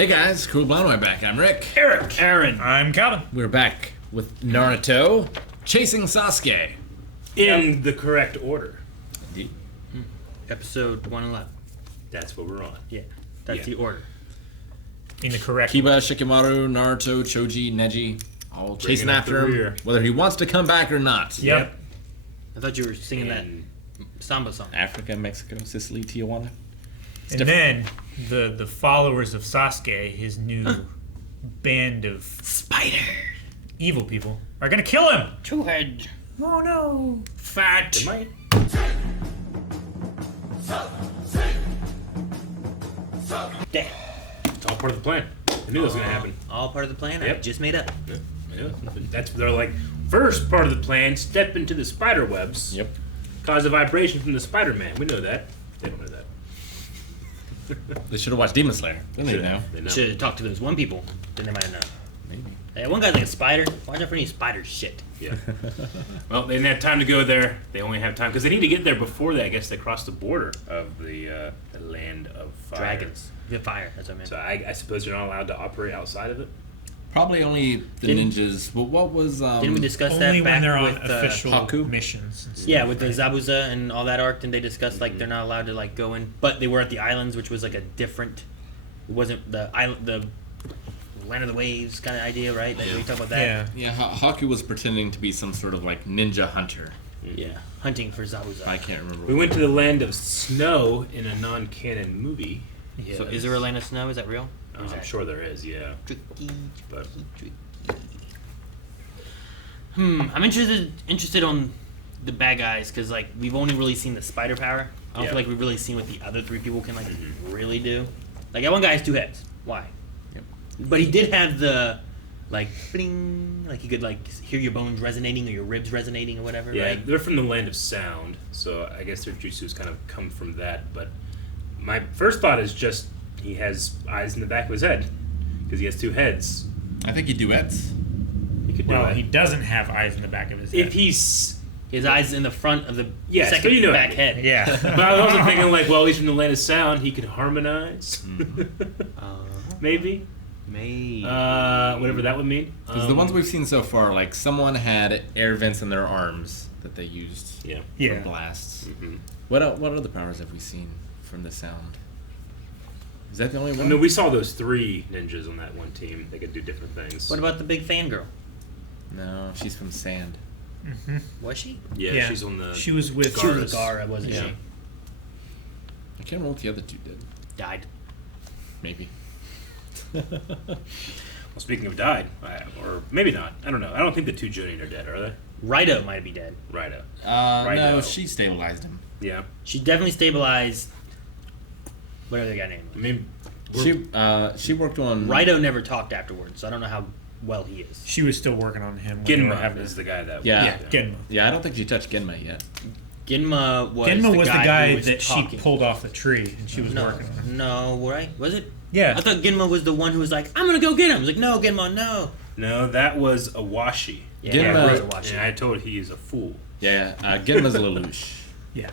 Hey guys, Cool Blown Away back. I'm Rick. Eric. Aaron. I'm Calvin. We're back with Naruto chasing Sasuke. In the correct order. Indeed. Episode 111. That's what we're on. Yeah, that's the order. In the correct. Kiba, Shikamaru, Naruto, Choji, Neji, all chasing up after the him, rear. whether he wants to come back or not. Yep. I thought you were singing that samba song. Africa, Mexico, Sicily, Tijuana. And then the followers of Sasuke, his new band of Spider. evil people, are gonna kill him. Two head. Oh no! Fat. They might. Damn. It's all part of the plan. I knew that was going to happen. All part of the plan I Yep. just made up. Yeah. They're like, first part of the plan, step into the spider webs. Yep. Cause a vibration from the Spider-Man. We know that. They don't know that. They should have watched Demon Slayer. Then they know. They know. Should have talked to those one people. Then they might have known. Maybe. Hey, one guy's like a spider. Watch out for any spider shit. Yeah. Well, they didn't have time to go there. They only have time because they need to get there before they, I guess, they cross the border of the land of fire. Dragons. The fire. That's what I meant. So I suppose they're not allowed to operate outside of it. Probably only the Didn't- ninjas. But what was Didn't we discuss Only that back when they're on with official Haku? missions. And stuff, Yeah, with the right? Zabuza and all that arc, and they discussed like they're not allowed to like go in, but they were at the islands, which was like a different. It wasn't the island, the land of the waves kind of idea, right? Like, we talked about that. Yeah. Yeah, Haku was pretending to be some sort of like ninja hunter. Yeah, hunting for Zabuza. I can't remember. We went to the land of snow in a non-canon movie. Yeah. So is there a land of snow? Is that real? Or is I'm that sure there is, yeah. tricky, But tricky? I'm interested on the bad guys because like we've only really seen the spider power. I don't Yeah. feel like we've really seen what the other three people can like really do. Like that one guy has two heads. Why? Yep. But he did have the like bling, like he could like hear your bones resonating or your ribs resonating or whatever, yeah, right? they're from the land of sound, so I guess their jutsus kind of come from that. But my first thought is just he has eyes in the back of his head because he has two heads. I think he duets. He could do Well, it. he doesn't have eyes in the back of his head. If he's His eyes in the front of the Yes, second but you know what I back mean. head. Yeah. But I was also thinking like, well, he's from the land of sound. He could harmonize, maybe. Maybe. Whatever that would mean. Because the ones we've seen so far, like someone had air vents in their arms that they used Yeah. Yeah. for blasts. Mhm. What other powers have we seen from the sound? Is that the only I one? mean, we saw those three ninjas on that one team. They could do different things. What about the big fangirl? No, she's from sand. Was she? Yeah, Yeah. she's on the. She was with. She was Garas. a Gara, wasn't Yeah. she? I can't remember what the other two did. Died. Maybe. Well, speaking of died, or maybe not. I don't know. I don't think the two Jonin are dead, are they? Raito might be dead. Righto. No, now. she stabilized him. Yeah. She definitely stabilized. Whatever the guy name I was. mean, She worked on Raito never talked afterwards, so I don't know how well he is. She was still working on him. When they were Ginma having is the guy that. Yeah. Yeah, Genma. Yeah, I don't think she touched Genma yet. Genma was Genma was the guy who was that talking. she pulled off the tree, and she was No, working on him. no, right? Was it? Yeah. I thought Genma was the one who was like, "I'm gonna go get him." I was like, "No, Genma, no." No, that was Awashi. Yeah, Genma- it was a watch. And I told he is a fool. Yeah, Genma's Lelouch. Yeah.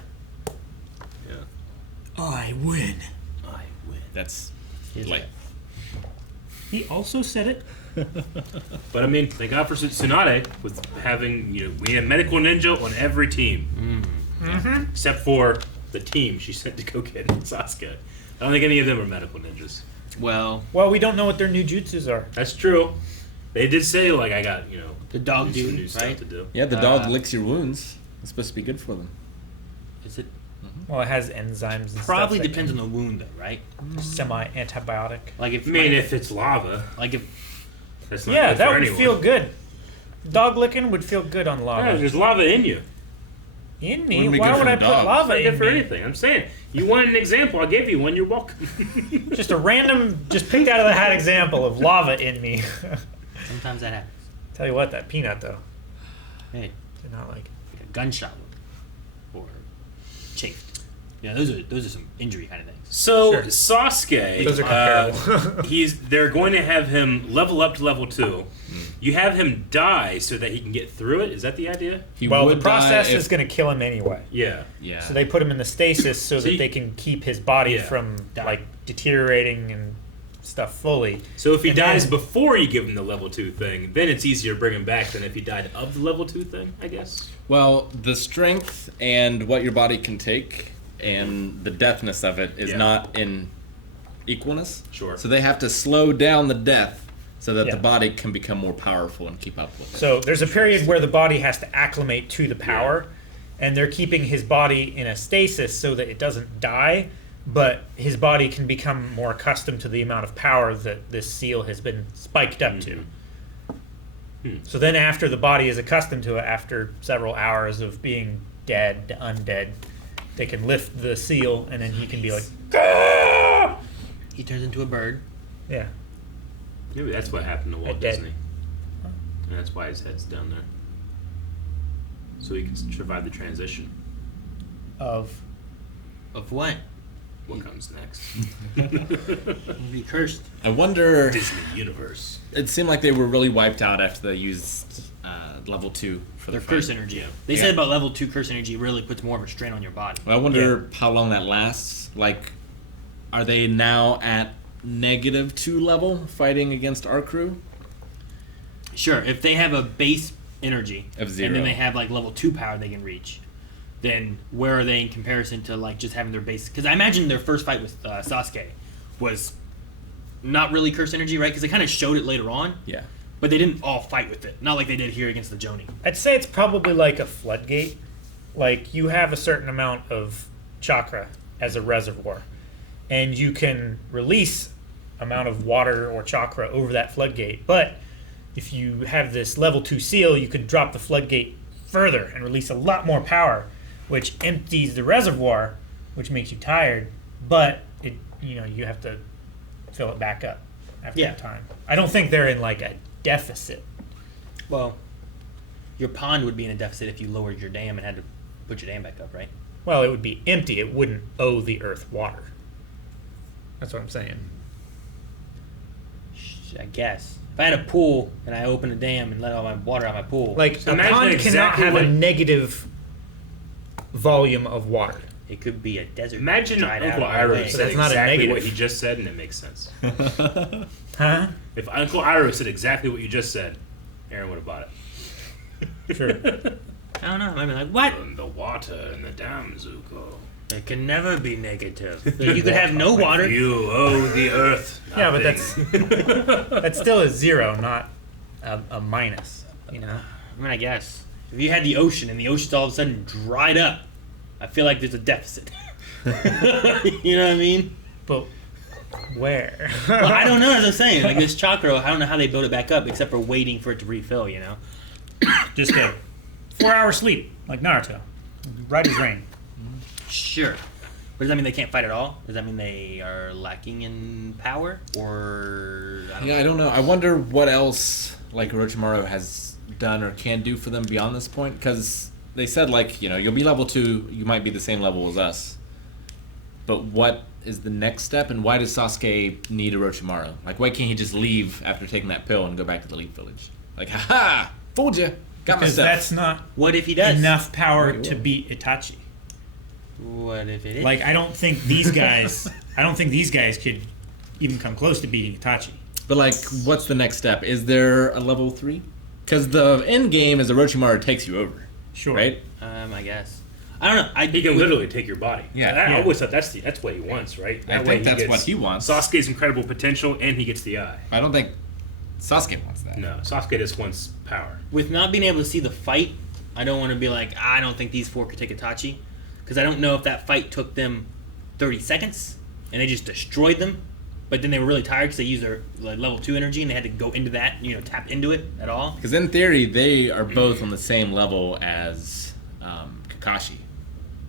Yeah. I win. I win. That's He's like He also said it. But I mean, thank God for Tsunade with having, we had a medical ninja on every team. Mm-hmm. Except for the team she sent to go get Sasuke. I don't think any of them are medical ninjas. Well, Well, we don't know what their new jutsus are. That's true. They did say, like, I got, the dog some dude, new stuff right? to do. yeah, the dog licks your wounds. It's supposed to be good for them. Is it? Well, it has enzymes and Probably stuff. depends on the wound, though, right? Semi-antibiotic. Like if I mean, if it's lava, like if that's not Yeah, good that for would anyone. feel good. Dog licking would feel good on Yeah, lava. there's lava in you. In me? Wouldn't be Why good would for I put dogs. It's lava not good in for me? anything. I'm saying, you wanted an example. I gave you one. You're welcome. Just a random, just picked out of the hat example of lava in me. sometimes that happens. Tell you what, that peanut though, Hey, did not like. like a gunshot wound or chafed. Yeah, those are some injury kind of things. So Sure. Sasuke, Those are comparable. they're going to have him level up to level 2. You have him die so that he can get through it. Is that the idea? He Well, the would process die if- is going to kill him anyway. Yeah. Yeah. So they put him in the stasis so that you- they can keep his body Yeah. from Die. like deteriorating and stuff fully. So if he And dies then- before you give him the level 2 thing, then it's easier to bring him back than if he died of the level 2 thing, I guess. Well, the strength and what your body can take and the deathness of it is Yeah. not in equalness. Sure. So they have to slow down the death so that Yeah. the body can become more powerful and keep up with it. So there's a period where the body has to acclimate to the power, and they're keeping his body in a stasis so that it doesn't die, but his body can become more accustomed to the amount of power that this seal has been spiked up to. So then after the body is accustomed to it, after several hours of being dead, undead, they can lift the seal, and then he can be like, "Gah!" He turns into a bird. Yeah. Maybe that's what happened to Walt Dead. Disney. And that's why his head's down there. So he can survive the transition. Of Of what? What comes next? He'd be cursed. I wonder. Disney Universe. It seemed like they were really wiped out after they used level 2 for Their the curse fight. energy. They Yeah. said about level 2 curse energy really puts more of a strain on your body. Well, I wonder how long that lasts. Like, are they now at -2 level fighting against our crew? Sure, if they have a base energy Of 0. and then they have like level 2 power they can reach, then where are they in comparison to like just having their base? Because I imagine their first fight with Sasuke was not really curse energy, right? Because they kind of showed it later on, Yeah. but they didn't all fight with it. Not like they did here against the Jonin. I'd say it's probably like a floodgate. Like you have a certain amount of chakra as a reservoir, and you can release amount of water or chakra over that floodgate. But if you have this level 2 seal, you can drop the floodgate further and release a lot more power, which empties the reservoir, which makes you tired. But it, you have to fill it back up after Yeah. a time. I don't think they're in like a deficit. Well, your pond would be in a deficit if you lowered your dam and had to put your dam back up, right? Well, it would be empty. It wouldn't owe the earth water. That's what I'm saying. I guess. If I had a pool and I opened a dam and let all my water out my pool, Like So a imagine pond exactly cannot have a what- negative volume of water. it could be a desert. Imagine dried Uncle out Iroh away. said that's not a exactly negative. what he just said, and it makes sense. Huh? If Uncle Iroh said exactly what you just said, Aaron would have bought it. Sure. I don't know. I mean, like, what? And the water in the dam, Zuko. It can never be negative. You could have no water. You owe the earth. Yeah, but nothing. that's still a zero, not a minus. You know. I mean, I guess. If you had the ocean and the ocean's all of a sudden dried up, I feel like there's a deficit. You know what I mean? But where? Well, I don't know, as I'm saying. Like, this chakra, I don't know how they build it back up except for waiting for it to refill, you know? Just a 4-hour sleep, like Naruto. Right as rain. Sure. But does that mean they can't fight at all? Does that mean they are lacking in power? Or, I don't know. I don't know. I wonder what else like Orochimaru has done or can do for them beyond this point, because they said like you'll be level 2, you might be the same level as us, but what is the next step, and why does Sasuke need Orochimaru? Like, why can't he just leave after taking that pill and go back to the Leaf Village? Like, haha, fooled you, got my Because stuff. that's not What if he does? enough power Maybe to will. beat Itachi. What if it is? Like I don't think these guys could even come close to beating Itachi. But like, what's the next step? Is there a level 3? Because the end game is Orochimaru takes you over, Sure. right? I guess. I don't know. He can literally take your body. Yeah. I Yeah. always thought that's what he wants, right? I That think way that's gets what he wants. Sasuke's incredible potential, and he gets the eye. I don't think Sasuke wants that. No, Sasuke just wants power. With not being able to see the fight, I don't want to be like, I don't think these 4 could take Itachi. Because I don't know if that fight took them 30 seconds and they just destroyed them. But then they were really tired because they used their like, level 2 energy and they had to go into that, tap into it at all. Because in theory, they are both on the same level as Kakashi,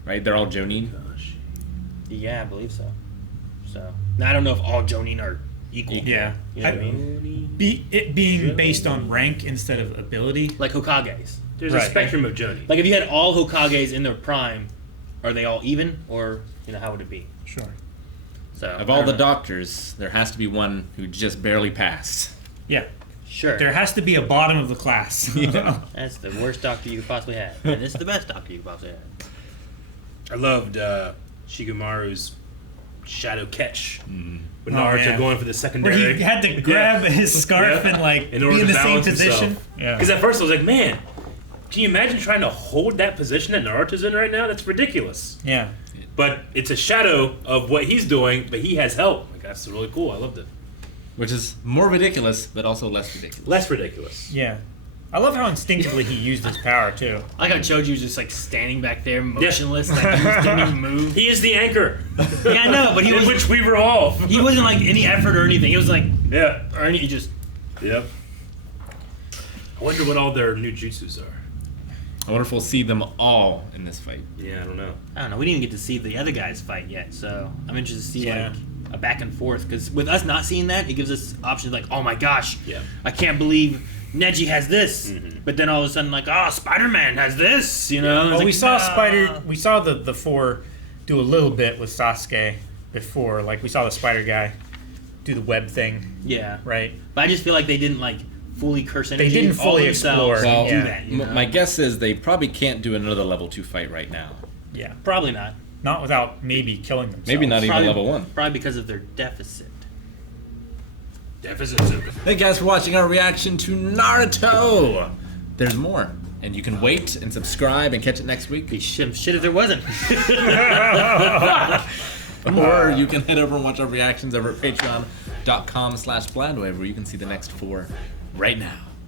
right? They're all Jonin. Gosh. Yeah, I believe so. So now I don't know if all Jonin are equal. Yeah. You know what I mean? It being based on rank instead of ability. Like Hokages. There's Right. a spectrum of Jonin. Like if you had all Hokages in their prime, are they all even? Or, how would it be? Sure. So Of I all don't the know. doctors, there has to be one who just barely passed. Yeah. Sure. There has to be a bottom of the class. That's the worst doctor you could possibly have. And this is the best doctor you could possibly have. I loved Shikamaru's shadow catch. With Oh, Naruto yeah. going for the Where secondary. he had to grab his scarf and like In be order in to the same balance position. himself. Yeah. Because at first I was like, man, can you imagine trying to hold that position that Naruto's in right now? That's ridiculous. Yeah. But it's a shadow of what he's doing, but he has help. Like, that's really cool. I loved it. Which is more ridiculous, but also less ridiculous. Less ridiculous. Yeah. I love how instinctively he used his power too. I like how Choji was just like standing back there, motionless, like he just didn't even move. He is the anchor. Yeah, I know, but he in was. which we revolve. He wasn't like any effort or anything. It was like, Yeah. or any, he just. Yep. I wonder what all their new jutsus are. I wonder if we'll see them all in this fight. Yeah, I don't know. I don't know. We didn't get to see the other guys fight yet, so I'm interested to see Yeah. like a back and forth. Because with us not seeing that, it gives us options like, oh my gosh, Yeah. I can't believe Neji has this. But then all of a sudden, like, oh, Spider-Man has this. You know? It's Well, like, we saw nah. Spider. We saw the four do a little bit with Sasuke before. Like we saw the Spider guy do the web thing, Yeah, right? but I just feel like they didn't like fully curse energy. didn't all fully themselves explore, and yeah. do that. You know? My guess is they probably can't do another level 2 fight right now. Yeah. Probably not. Not without maybe killing themselves. Maybe not even Probably, level 1. Probably because of their deficit. Deficit. Thank you guys for watching our reaction to Naruto. There's more. And you can wait and subscribe and catch it next week. Be shit if there wasn't. Or you can head over and watch our reactions over at patreon.com/Bladwave, where you can see the next 4 right now.